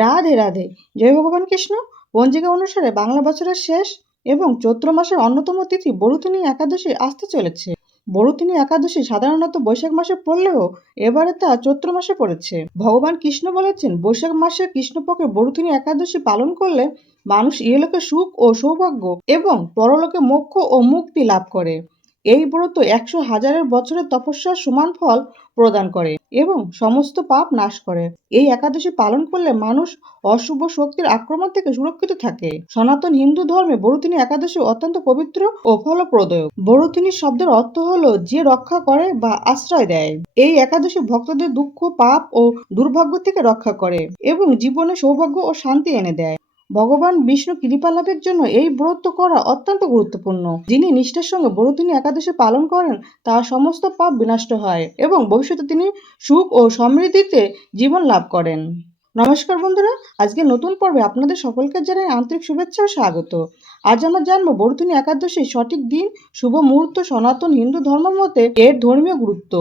রাধে রাধে। জয় ভগবান কৃষ্ণ। পঞ্জিকা অনুসারে বাংলা বছরের শেষ এবং চৈত্র মাসের অন্যতম তিথি বরুথিনী একাদশী আসতে চলেছে। বরুথিনী একাদশী সাধারণত বৈশাখ মাসে পড়লেও এবারে তা চৈত্র মাসে পড়েছে। ভগবান কৃষ্ণ বলেছেন, বৈশাখ মাসে কৃষ্ণপক্ষের বরুথিনী একাদশী পালন করলে মানুষ ইহলোকে সুখ ও সৌভাগ্য এবং পরলোকে মোক্ষ ও মুক্তি লাভ করে। এই ব্রত 100,000 বছরের তপস্যার সমান ফল প্রদান করে এবং সমস্ত পাপ নাশ করে। এই একাদশী পালন করলে মানুষ অশুভ শক্তির আক্রমণ থেকে সুরক্ষিত থাকে। সনাতন হিন্দু ধর্মে বরুথিনী একাদশী অত্যন্ত পবিত্র ও ফলপ্রদ। বরুথিনী শব্দের অর্থ হলো যে রক্ষা করে বা আশ্রয় দেয়। এই একাদশী ভক্তদের দুঃখ, পাপ ও দুর্ভাগ্য থেকে রক্ষা করে এবং জীবনে সৌভাগ্য ও শান্তি এনে দেয়। ভগবান বিষ্ণু কৃপা লাভের জন্য এই ব্রত করা অত্যন্ত গুরুত্বপূর্ণ। যিনি নিষ্ঠার সঙ্গে বরুথিনী একাদশী পালন করেন তার সমস্ত পাপ বিনষ্ট হয় এবং ভবিষ্যতে তিনি সুখ ও সমৃদ্ধিতে জীবন লাভ করেন। নমস্কার বন্ধুরা, আজকে নতুন পর্বে আপনাদের সকলকে জানাই আন্তরিক শুভেচ্ছা ও স্বাগত। আজ আমরা জানবো বরুথিনী একাদশীর সঠিক দিন, শুভ মুহূর্ত, সনাতন হিন্দু ধর্ম মতে এর ধর্মীয় গুরুত্ব,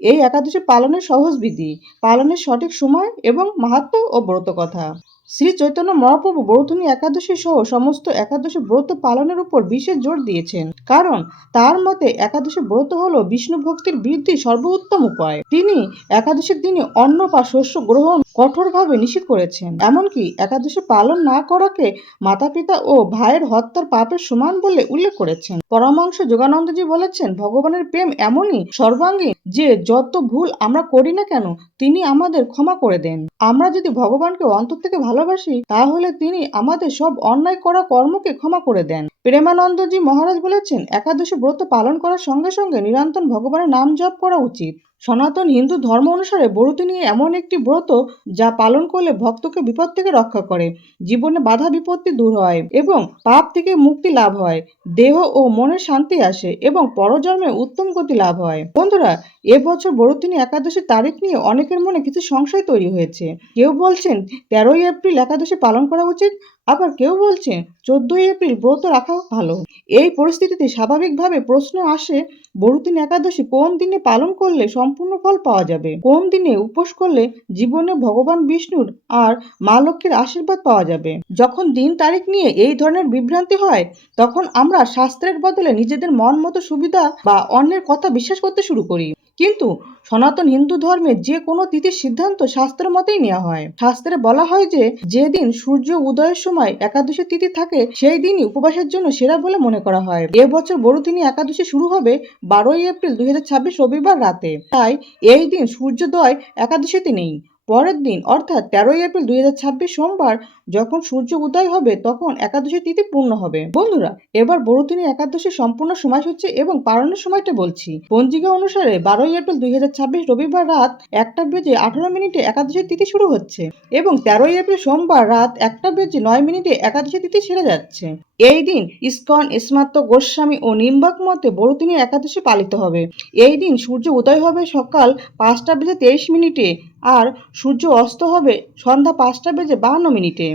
এই একাদশী পালনের সহজ বিধি, পালনের সঠিক সময় এবং মাহাত্ম্য ও ব্রত কথা। শ্রী চৈতন্য মহাপ্রভু বরুথিনী একাদশী সহ সমস্ত একাদশী ব্রত পালনের উপর বিশেষ জোর দিয়েছেন, কারণ তার মতে একাদশী ব্রত হলো বিষ্ণু ভক্তির বৃদ্ধির সর্বোত্তম উপায়। তিনি একাদশীর দিনে অন্ন বা শস্য গ্রহণ কঠোরভাবে নিষেধ করেছেন। এমনকি একাদশী পালন না করাকে মাতা পিতা ও ভাইয়ের হত্যার পাপের সমান বলে উল্লেখ করেছেন। পরমহংস যোগানন্দজি বলেছেন, ভগবানের প্রেম এমনই সর্বাঙ্গীন যে যত ভুল আমরা করি না কেন তিনি আমাদের ক্ষমা করে দেন। আমরা যদি ভগবানকে অন্তর থেকে ভালোবাসি তাহলে তিনি আমাদের সব অন্যায় করা কর্মকে ক্ষমা করে দেন। প্রেমানন্দজি মহারাজ বলেছেন, একাদশী ব্রত পালন করার সঙ্গে সঙ্গে নিরন্তর ভগবানের নাম জপ করা উচিত। সনাতন হিন্দু ধর্ম অনুসারে বরুথিনী এমন একটি ব্রত যা পালন করলে ভক্তকে বিপদ থেকে রক্ষা করে, জীবনে বাধা বিপত্তি দূর হয় এবং পাপ থেকে মুক্তি লাভ হয়, দেহ ও মনের শান্তি আসে এবং পরজন্মে উত্তম গতি লাভ হয়। বন্ধুরা, এবছর বরুথিনী একাদশীর তারিখ নিয়ে অনেকের মনে কিছু সংশয় তৈরি হয়েছে। কেউ বলছেন 13ই এপ্রিল একাদশী পালন করা উচিত, আবার কেউ বলছেন 14ই এপ্রিল ব্রত রাখা ভালো। এই পরিস্থিতিতে স্বাভাবিকভাবে প্রশ্ন আসে, বরুথিনী একাদশী কোন দিনে পালন করলে সম্পূর্ণ ফল পাওয়া যাবে? কোন দিনে উপোস করলে জীবনে ভগবান বিষ্ণুর আর মা লক্ষ্মীর আশীর্বাদ পাওয়া যাবে? যখন দিন তারিখ নিয়ে এই ধরনের বিভ্রান্তি হয় তখন আমরা শাস্ত্রের বদলে নিজেদের মন মতো সুবিধা বা অন্যের কথা বিশ্বাস করতে শুরু করি। কিন্তু সনাতন হিন্দু ধর্মে যে কোনো তিথির সিদ্ধান্ত শাস্ত্র মতেই নেওয়া হয়। শাস্ত্রে বলা হয় যে যেদিন সূর্য উদয়ের সময় একাদশী তিথি থাকে সেই দিনই উপবাসের জন্য সেরা বলে মনে করা হয়। এবছর বরুথিনী একাদশী শুরু হবে 12ই এপ্রিল 2026 রবিবার রাতে। তাই এই দিন সূর্যোদয় একাদশীতে নেই। পরের দিন অর্থাৎ 13ই এপ্রিল 2026 সোমবার যখন সূর্য উদয় হবে তখন একাদশী তিথি পূর্ণ হবে। বন্ধুরা, এবার বরুথিনী একাদশীর সম্পূর্ণ সময়সূচি এবং পালনের সময়টা বলছি। পঞ্জিকা অনুসারে 12ই এপ্রিল 2026 রবিবার রাত 1:18 একাদশী তিথি শুরু হচ্ছে এবং 13ই এপ্রিল সোমবার রাত 1:09 একাদশী তিথি ছেড়ে যাচ্ছে। এই দিন ইস্কন, স্মার্ত গোস্বামী ও নিম্বাক মতে বরুথিনী একাদশী পালিত হবে। এই দিন সূর্য উদয় হবে সকাল 5:23 আর সূর্য অস্ত হবে সন্ধ্যা 5:52।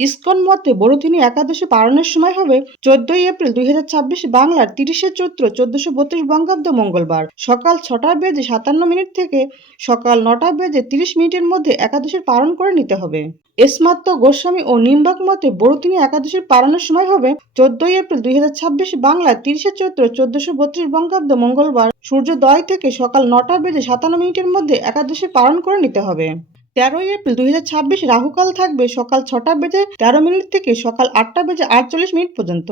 ইস্কন মতে বরুথিনী একাদশী পালনের সময় হবে 14ই এপ্রিল 2026 বাংলার 30শে চৈত্র 1432 বঙ্গাব্দ মঙ্গলবার সকাল 6:57 থেকে সকাল 9:30 মধ্যে একাদশীর পালন করে নিতে হবে। স্মার্ত গোস্বামী ও নিম্বাক মতে বরুথিনী একাদশীর পালনের সময় হবে 14ই এপ্রিল 2026 বাংলার 30শে চৈত্র 1432 বঙ্গাব্দ মঙ্গলবার সূর্যোদয় থেকে সকাল 9:57 মধ্যে একাদশী পালন করে নিতে হবে। 13ই এপ্রিল 2026 রাহুকাল থাকবে সকাল 6:13 থেকে সকাল 8:48 পর্যন্ত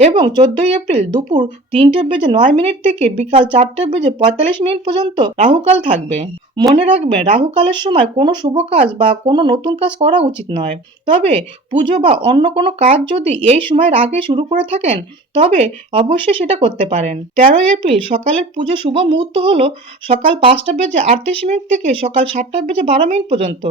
এবং 14ই এপ্রিল দুপুর 3:09 থেকে বিকাল 4:45 পর্যন্ত রাহুকাল থাকবে। মনে রাখবেন, রাহুকালের সময় কোনো শুভ কাজ বা কোনো নতুন কাজ করা উচিত নয়। তবে পুজো বা অন্য কোনো কাজ যদি এই সময়ের আগে শুরু করে থাকেন তবে অবশ্যই সেটা করতে পারেন। 13ই এপ্রিল সকালের পুজো শুভ মুহূর্ত হলো সকাল 5:38 থেকে সকাল 7:12 পর্যন্ত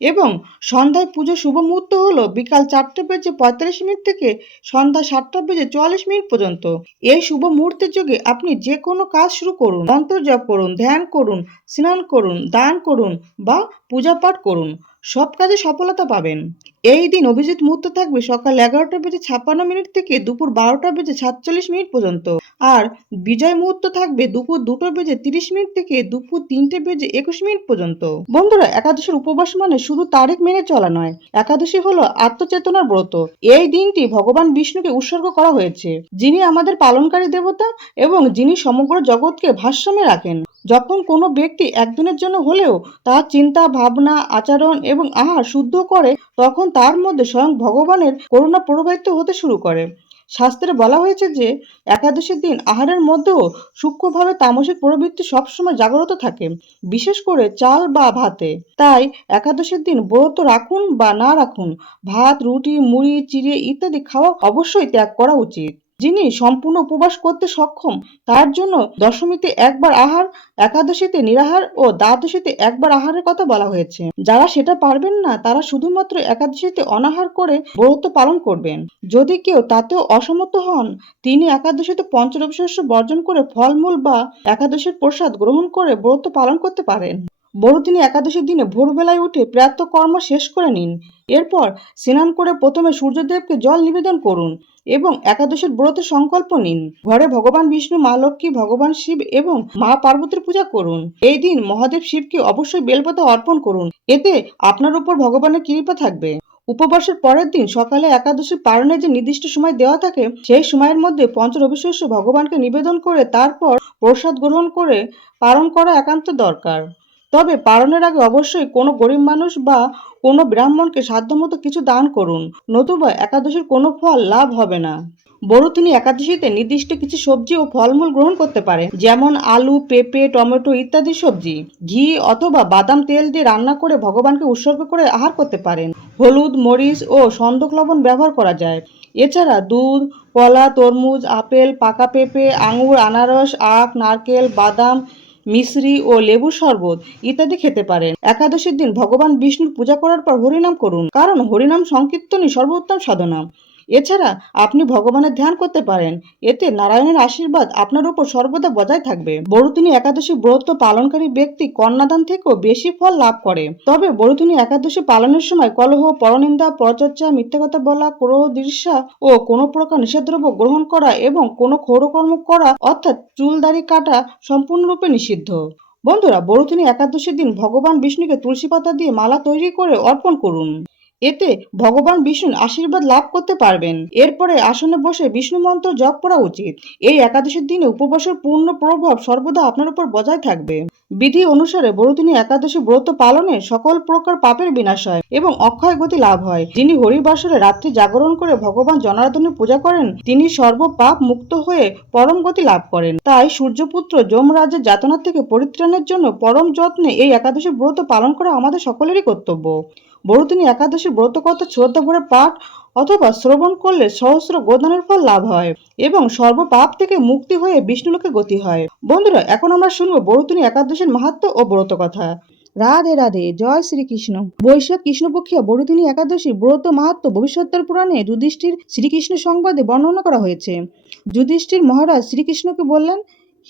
এবং সন্ধ্যায় পুজো শুভ মুহূর্ত হলো বিকাল 4:45 থেকে সন্ধ্যা 7:44 পর্যন্ত। এই শুভ মুহূর্তের যোগে আপনি যে কোনো কাজ শুরু করুন, মন্ত্র জপ করুন, ধ্যান করুন, স্নান করুন, দান করুন বা পূজা পাঠ করুন, সব কাজে সফলতা পাবেন। এই দিন অভিজিৎ মুহূর্ত থাকবে সকাল 11টা বেজে 56 মিনিট থেকে দুপুর 12টা বেজে 47 মিনিট পর্যন্ত, আর বিজয় মুহূর্ত থাকবে দুপুর 2টা বেজে 30 মিনিট থেকে দুপুর 3টে বেজে 21 মিনিট পর্যন্ত। বন্ধুরা, একাদশীর উপবাস মানে শুধু তারিখ মেনে চলা নয়, একাদশী হলো আত্মচেতনার ব্রত। এই দিনটি ভগবান বিষ্ণুকে উৎসর্গ করা হয়েছে, যিনি আমাদের পালনকারী দেবতা এবং যিনি সমগ্র জগৎকে ভারসাম্যে রাখেন। যখন কোনো ব্যক্তি একদিনের জন্য হলেও তার চিন্তা ভাবনা আচরণ এবং আহার শুদ্ধ করে, তখন তার মধ্যে স্বয়ং ভগবানের করুণা প্রবাহিত হতে শুরু করে। শাস্ত্রে বলা হয়েছে যে একাদশীর দিন আহারের মধ্যেও সূক্ষ্মভাবে তামসিক প্রবৃত্তি সবসময় জাগ্রত থাকে, বিশেষ করে চাল বা ভাতে। তাই একাদশীর দিন ব্রত রাখুন বা না রাখুন, ভাত, রুটি, মুড়ি, চিড়ে ইত্যাদি খাওয়া অবশ্যই ত্যাগ করা উচিত। যিনি সম্পূর্ণ উপবাস করতে সক্ষম তার জন্য দশমীতে একবার আহার, একাদশীতে নিরাহার ও দ্বাদশীতে একবার আহারের কথা বলা হয়েছে। যারা সেটা পারবেন না তারা শুধুমাত্র একাদশীতে অনাহার করে ব্রত পালন করবেন। যদি কেউ তাতেও অসমর্থ হন, তিনি একাদশীতে পঞ্চরবি শস্য বর্জন করে ফলমূল বা একাদশীর প্রসাদ গ্রহণ করে ব্রত পালন করতে পারেন। বড়দিনে একাদশীর দিনে ভোরবেলায় উঠে প্রাতঃ কর্ম শেষ করে নিন। এরপর স্নান করে প্রথমে সূর্যদেবকে জল নিবেদন করুন এবং একাদশীর ব্রতের সংকল্প নিন। ঘরে ভগবান বিষ্ণু, মা লক্ষ্মী, ভগবান শিব এবং মা পার্বতীর পূজা করুন। এই দিন মহাদেব শিবকে অবশ্যই বেলপাতা অর্পণ করুন, এতে আপনার উপর ভগবানের কৃপা থাকবে। উপবাসের পরের দিন সকালে একাদশী পালনের যে নির্দিষ্ট সময় দেওয়া থাকে, সেই সময়ের মধ্যে পঞ্চরবি শস্য ভগবানকে নিবেদন করে তারপর প্রসাদ গ্রহণ করে পালন করা একান্ত দরকার। তবে পালনের আগে অবশ্যই কোনো গরিব মানুষ বা কোনো ব্রাহ্মণকে সাধ্যমতো কিছু দান করুন, নতুবা একাদশীর কোনো ফল লাভ হবে না। বড়দিনে একাদশীতে নির্দিষ্ট কিছু সবজি ও ফলমূল গ্রহণ করতে পারেন, যেমন আলু, পেঁপে, টমেটো ইত্যাদি সবজি। ঘি অথবা বাদাম তেল দিয়ে রান্না করে ভগবানকে উৎসর্গ করে আহার করতে পারেন। হলুদ, মরিচ ও সন্দক লবণ ব্যবহার করা যায়। এছাড়া দুধ, কলা, তরমুজ, আপেল, পাকা পেঁপে, আঙুর, আনারস, আখ, নারকেল, বাদাম, মিশ্রি ও লেবুর শরবত ইত্যাদি খেতে পারেন। একাদশীর দিন ভগবান বিষ্ণুর পূজা করার পর হরিনাম করুন, কারণ হরিনাম সংকীর্তনই সর্বোত্তম সাধনা। এছাড়া আপনি ভগবানের ধ্যান করতে পারেন, এতে নারায়ণের আশীর্বাদ আপনার উপর সর্বদা বজায় থাকবে। বড়দিনী একাদশী ব্রত পালনকারী ব্যক্তি কন্যাদান থেকেও বেশি ফল লাভ করে। তবে বড়দিনী একাদশী পালনের সময় কলহ, পরনিন্দা, পরচর্চা, মিথ্যা কথা বলা, ক্রোধ, ঈর্ষা ও কোনো প্রকার নিষেধদ্রব্য গ্রহণ করা এবং কোনো ক্ষৌরকর্ম করা অর্থাৎ চুল দাড়ি কাটা সম্পূর্ণরূপে নিষিদ্ধ। বন্ধুরা, বড়দিনী একাদশীর দিন ভগবান বিষ্ণুকে তুলসী পাতা দিয়ে মালা তৈরি করে অর্পণ করুন, এতে ভগবান বিষ্ণুর আশীর্বাদ লাভ করতে পারবেন। এরপরে আসনে বসে বিষ্ণু মন্ত্র জপ করা উচিত। এই একাদশীর দিনে উপবাসের পূর্ণ প্রভাব সর্বদা আপনার উপর বজায় থাকবে। বিধি অনুসারে বড়দিনী একাদশী ব্রত পালনে সকল প্রকার পাপের বিনাশ হয় এবং অক্ষয় গতি লাভ হয়। যিনি হরিবাসরে রাত্রি জাগরণ করে ভগবান জনার্দনের পূজা করেন, তিনি সর্ব পাপ মুক্ত হয়ে পরম গতি লাভ করেন। তাই সূর্যপুত্র যমরাজের যাতনা থেকে পরিত্রাণের জন্য পরম যত্নে এই একাদশী ব্রত পালন করা আমাদের সকলেরই কর্তব্য। বড়দিনী একাদশী ব্রত কত শ্রদ্ধা ভরে পাঠ অথবা শ্রবণ করলে সহস্র গোদানের ফল লাভ হয় এবং সর্বপাপ থেকে মুক্তি হয়ে বিষ্ণুলোকে গতি হয়। বন্ধুরা, এখন আমরা শুনবো বড়দিনী একাদশীর মাহাত্ম্য ও ব্রত কথা। রাধে রাধে, জয় শ্রীকৃষ্ণ। বৈশাখ কৃষ্ণপক্ষিয়া বড়দিনী একাদশী ব্রত মাহাত্ম্য ভবিষ্যতের পুরাণে যুধিষ্ঠির শ্রীকৃষ্ণ সংবাদে বর্ণনা করা হয়েছে। যুধিষ্ঠির মহারাজ শ্রীকৃষ্ণকে বললেন,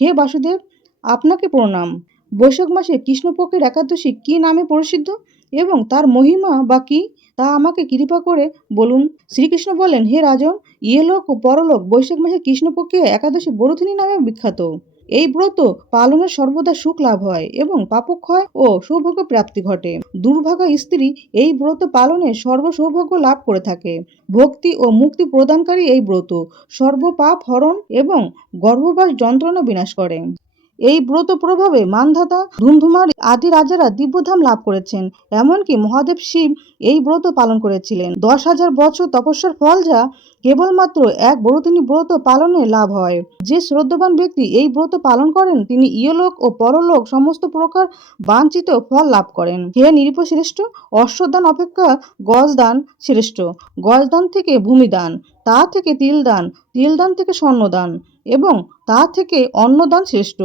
হে বাসুদেব, আপনাকে প্রণাম। বৈশাখ মাসে কৃষ্ণপক্ষের একাদশী কি নামে প্রসিদ্ধ এবং তার মহিমা বা কি, তা আমাকে কৃপা করে বলুন। শ্রীকৃষ্ণ বললেন, হে রাজন, ইহলোক ও পরলোক বৈশাখ মাসে কৃষ্ণপক্ষে একাদশী বড়দিনী নামে বিখ্যাত। এই ব্রত পালনের সর্বদা সুখ লাভ হয় এবং পাপক্ষয় ও সৌভাগ্য প্রাপ্তি ঘটে। দুর্ভাগা স্ত্রী এই ব্রত পালনে সর্ব সৌভাগ্য লাভ করে থাকে। ভক্তি ও মুক্তি প্রদানকারী এই ব্রত সর্বপাপ হরণ এবং গর্ভবাস যন্ত্রণা বিনাশ করে। এই ব্রত প্রভাবে মানধাতা, ধুমধুমার আদি রাজারা দিব্যধাম লাভ করেছেন। এমনকি মহাদেব শিব এই ব্রত পালন করেছিলেন। 10,000 বছর তপস্যার ফল যা কেবলমাত্র এক বড়দিনী ব্রত পালনে লাভ হয়। যে শ্রদ্ধাবান ব্যক্তি এই ব্রত পালন করেন তিনি ইহলোক ও পরলোক সমস্ত প্রকার বাঞ্ছিত ফল লাভ করেন। হে নিরীহ শ্রেষ্ঠ, অশ্বদান অপেক্ষা গজদান শ্রেষ্ঠ। গজদান থেকে ভূমিদান, তা থেকে তিলদান, তিলদান থেকে স্বর্ণদান এবং তা থেকে অন্নদান শ্রেষ্ঠ।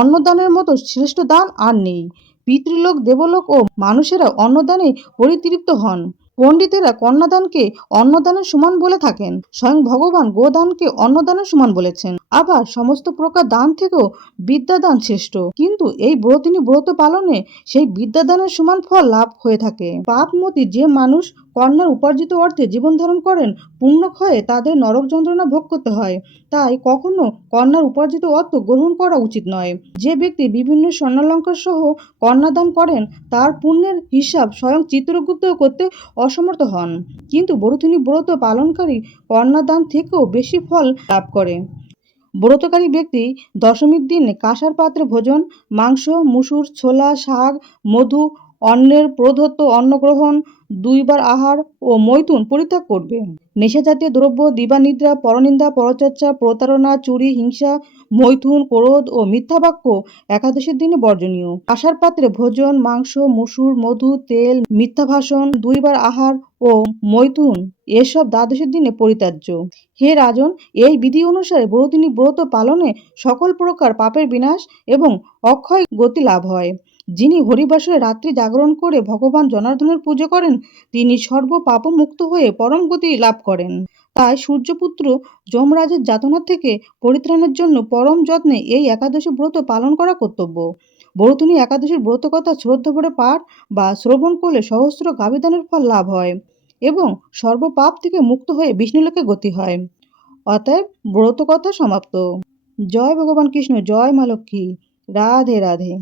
অন্নদানের মতো শ্রেষ্ঠ দান আর নেই। পিতৃলোক, দেবলোক ও মানুষেরা অন্নদানে পরিতৃপ্ত হন। পণ্ডিতেরা কন্যাদানকে অন্নদানের সমান বলে থাকেন। স্বয়ং ভগবান গোদানকে অন্নদানের সমান বলেছেন। আবার সমস্ত প্রকার দান থেকেও বিদ্যাদান শ্রেষ্ঠ। কিন্তু এই ব্রতিনী ব্রত পালনে সেই বিদ্যাদানের সমান ফল লাভ হয়ে থাকে। পাপমতী যে মানুষ কন্যার উপার্জিত অর্থে জীবন ধারণ করেন, পুণ্যক্ষয়ে তাদের নরক যন্ত্রণা ভোগ করতে হয়। তাই কখনো কন্যার উপার্জিত অর্থ গ্রহণ করা উচিত নয়। যে ব্যক্তি বিভিন্ন স্বর্ণালঙ্কার সহ কন্যাদান করেন, তার পুণ্যের হিসাব স্বয়ং চিত্রগুপ্ত করতে অসমর্থ হন। কিন্তু বরুথিনী ব্রত পালনকারী কন্যাদান থেকেও বেশি ফল লাভ করে। ব্রতকারী ব্যক্তি দশমীর দিন কাঁসার পাত্রে ভোজন, মাংস, মুসুর, ছোলা, শাক, মধু, অন্যের প্রদত্ত অন্নগ্রহণ, 2 বার আহার ও মৈথুন পরিত্যাগ করবে। নেশাজাতীয় দ্রব্য, দিবানিদ্রা, পরনিন্দা, পরচর্চা, প্রতারণা, চুরি, হিংসা, মৈথুন, ক্রোধ ও মিথ্যা বাক্য একাদশীর দিনে বর্জনীয়। কাঁসার পাত্রে ভোজন, মাংস, মুসুর, মধু, তেল, মিথ্যা ভাষণ, 2 বার আহার ও মৈথুন এসব দ্বাদশীর দিনে পরিত্যাজ্য। হে রাজন, এই বিধি অনুসারে ব্রতিনী ব্রত পালনে সকল প্রকার পাপের বিনাশ এবং অক্ষয় গতি লাভ হয়। যিনি হরিবাসরে রাত্রি জাগরণ করে ভগবান জনার্দনের পুজো করেন, তিনি সর্ব পাপমুক্ত হয়ে পরম গতি লাভ করেন। তাই সূর্যপুত্র যমরাজের যাতনা থেকে পরিত্রাণের জন্য পরম যত্নে এই একাদশী ব্রত পালন করা কর্তব্য। বরুথিনী একাদশীর ব্রত কথা শ্রদ্ধা ভরে পাঠ বা শ্রবণ করলে সহস্র গাবিদানের ফল লাভ হয় এবং সর্বপাপ থেকে মুক্ত হয়ে বিষ্ণুলোকে গতি হয়। অতএব ব্রত কথা সমাপ্ত। জয় ভগবান কৃষ্ণ, জয় মা লক্ষ্মী। রাধে রাধে।